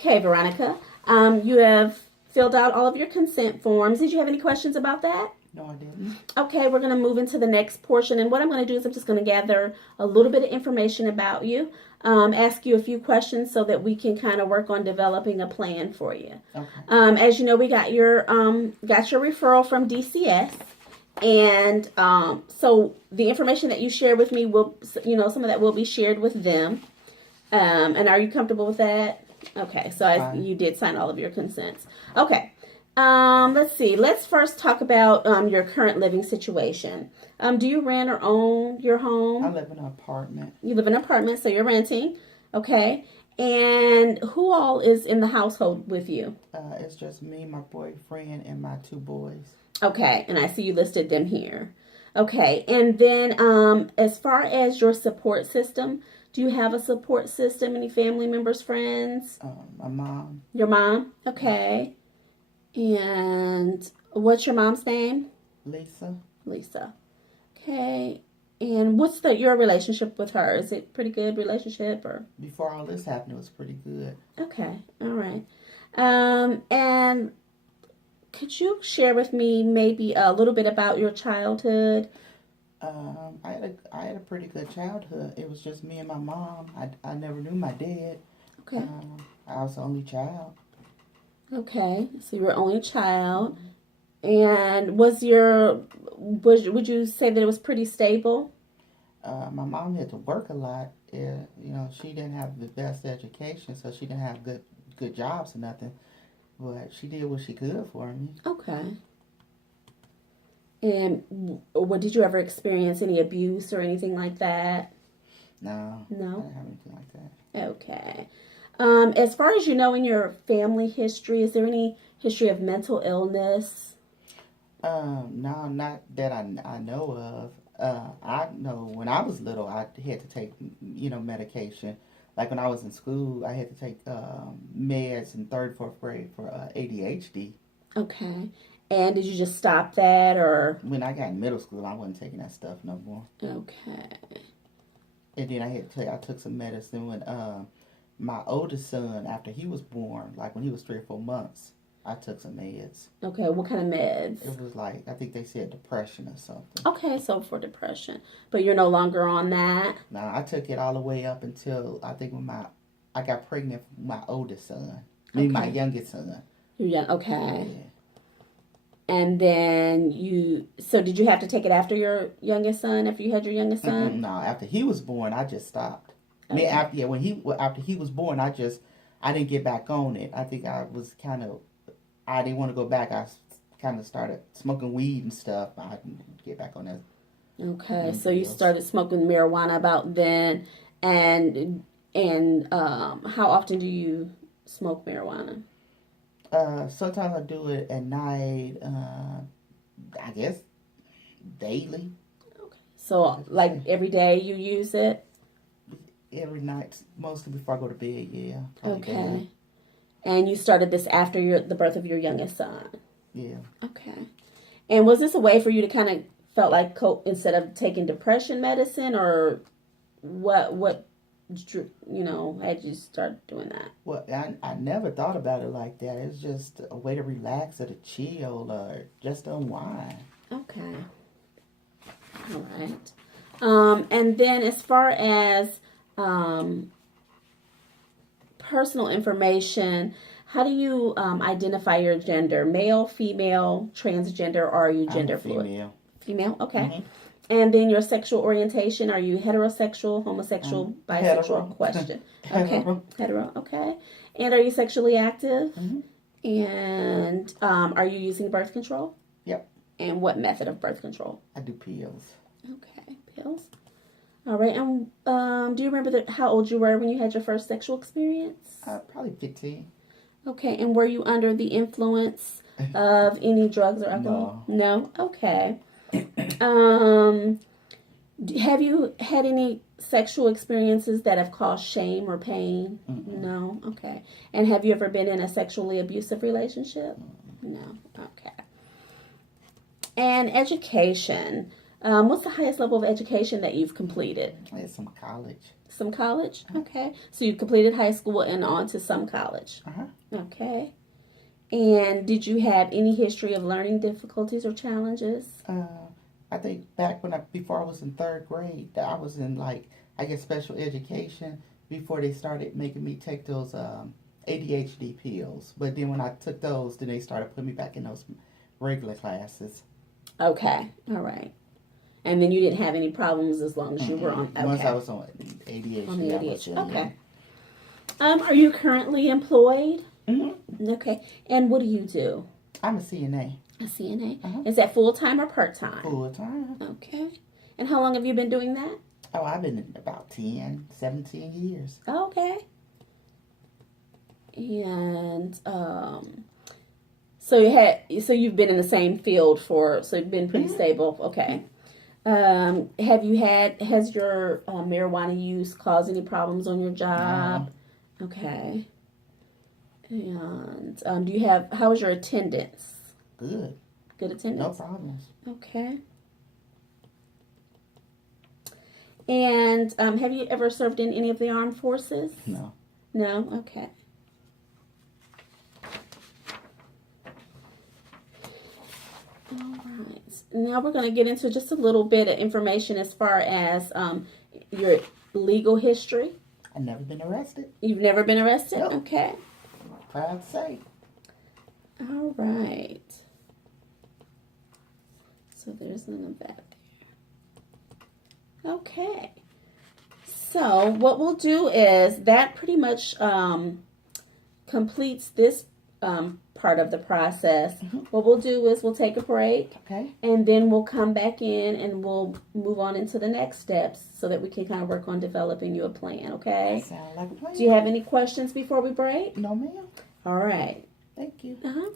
Okay, Veronica. You have filled out all of your consent forms. Did you have any questions about that? No, I didn't. Okay, we're going to move into the next portion. And what I'm going to do is I'm just going to gather a little bit of information about you, ask you a few questions so that we can kind of work on developing a plan for you. Okay. As you know, we got your referral from DCS. And so the information that you share with me will, some of that will be shared with them. And are you comfortable with that? Okay, so you did sign all of your consents. Okay. Let's see. Let's first talk about your current living situation. Do you rent or own your home? I live in an apartment. You live in an apartment, so you're renting. Okay. And who all is in the household with you? It's just me, my boyfriend, and my 2 boys. Okay, and I see you listed them here. Okay, and then as far as your support system, do you have a support system? Any family members, friends? My mom. Your mom? Okay. And what's your mom's name? Lisa. Lisa. Okay. And what's your relationship with her? Is it pretty good relationship or? Before all this happened, it was pretty good. Okay. All right. And could you share with me maybe a little bit about your childhood? I had a pretty good childhood. It was just me and my mom. I never knew my dad. Okay. I was the only child. Okay, so you were only child, and would you say that it was pretty stable? My mom had to work a lot. She didn't have the best education, so she didn't have good jobs or nothing. But she did what she could for me. Okay. And did you ever experience any abuse or anything like that? No. No? I didn't have anything like that. Okay. As far as you know in your family history, is there any history of mental illness? No, not that I know of. I know when I was little, I had to take, medication. Like when I was in school, I had to take meds in 3rd, 4th grade for ADHD. Okay. And did you just stop that or? When I got in middle school, I wasn't taking that stuff no more. Okay. And then I took some medicine when my oldest son, after he was born, like when he was 3 or 4 months, I took some meds. Okay, what kind of meds? It was like, I think they said depression or something. Okay, so for depression. But you're no longer on that? No, I took it all the way up until, I think when I got pregnant with my oldest son. Okay. My youngest son. Okay. Yeah. And then so did you have to take it after your youngest son, after you had your youngest son? No, after he was born, I just stopped. Okay. After he was born, I didn't get back on it. I think I didn't want to go back. I kind of started smoking weed and stuff. I didn't get back on that. Okay, so you started smoking marijuana about then, and how often do you smoke marijuana? Sometimes I do it at night. I guess daily. Okay, so like every day you use it? Every night, mostly before I go to bed, yeah. Okay. Daily. And you started this after the birth of your youngest son? Yeah. Okay. And was this a way for you to kind of felt like cope instead of taking depression medicine, or what had you start doing that? Well, I never thought about it like that. It's just a way to relax or to chill or just unwind. Okay. All right. And then as far as personal information, how do you identify your gender? Male, female, transgender, or are you gender fluid? Female. Female, okay. Mm-hmm. And then your sexual orientation, are you heterosexual, homosexual, bisexual? Hetero. Question. Okay. Hetero, okay. And are you sexually active? Mm-hmm. And are you using birth control? Yep. And what method of birth control? I do pills. Okay, pills. All right. And do you remember how old you were when you had your first sexual experience? Probably 15. Okay. And were you under the influence of any drugs or alcohol? No. Okay. Have you had any sexual experiences that have caused shame or pain? Mm-mm. No. Okay. And have you ever been in a sexually abusive relationship? No. Okay. And education. What's the highest level of education that you've completed? I had some college. Some college? Okay. So you completed high school and on to some college. Uh-huh. Okay. And did you have any history of learning difficulties or challenges? I think back before I was in third grade, that I was in I guess special education before they started making me take those ADHD pills. But then when I took those, then they started putting me back in those regular classes. Okay. All right. And then you didn't have any problems as long as you were on. Okay. Once I was on ADHD. On the I was ADHD. in, Okay. Are you currently employed? Mm-hmm. Okay. And what do you do? I'm a CNA. A CNA. Uh-huh. Is that full time or part time? Full time. Okay. And how long have you been doing that? Oh, I've been in about 10, 17 years. Okay. And so you've been in the same field so you've been pretty stable. Okay. Has your marijuana use caused any problems on your job? No. Okay. And how was your attendance? Good. Good attendance? No problems. Okay. And have you ever served in any of the armed forces? No. No? Okay. All right. Now we're going to get into just a little bit of information as far as your legal history. I've never been arrested. You've never been arrested? Nope. Okay. Proud to say. All right. So there's none of that there. Okay. So what we'll do is that pretty much completes this part of the process. Mm-hmm. What we'll do is we'll take a break. Okay. And then we'll come back in and we'll move on into the next steps so that we can kind of work on developing you a plan, okay? Sound like a plan. Do you have any questions before we break? No, ma'am. All right. Thank you. Uh-huh.